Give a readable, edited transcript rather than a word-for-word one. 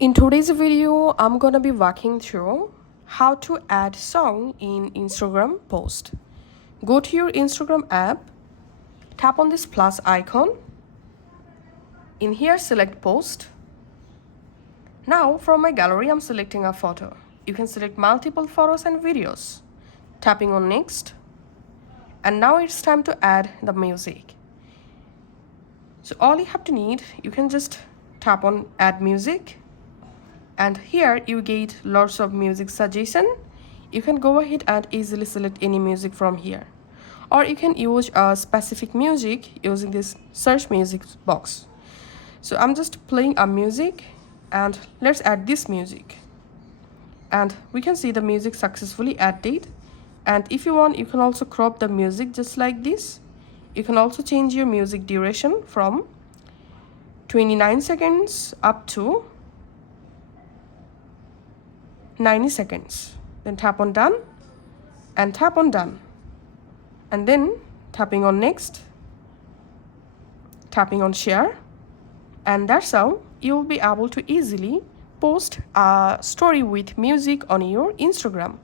In today's video, I'm gonna be walking through how to add song in Instagram post. Go to your Instagram app, tap on this plus icon. In here, select post. Now from my gallery, I'm selecting a photo. You can select multiple photos and videos. Tapping on next. And now it's time to add the music. So all you have to need, you can just tap on add music. And here you get lots of music suggestion. You can go ahead and easily select any music from here, or you can use a specific music using this search music box. So I'm just playing a music, and let's add this music, and we can see the music successfully added. And if you want, you can also crop the music just like this. You can also change your music duration from 29 seconds up to 90 seconds. Then tap on done and tap on done, and then tapping on next, tapping on share, and that's how you will be able to easily post a story with music on your Instagram.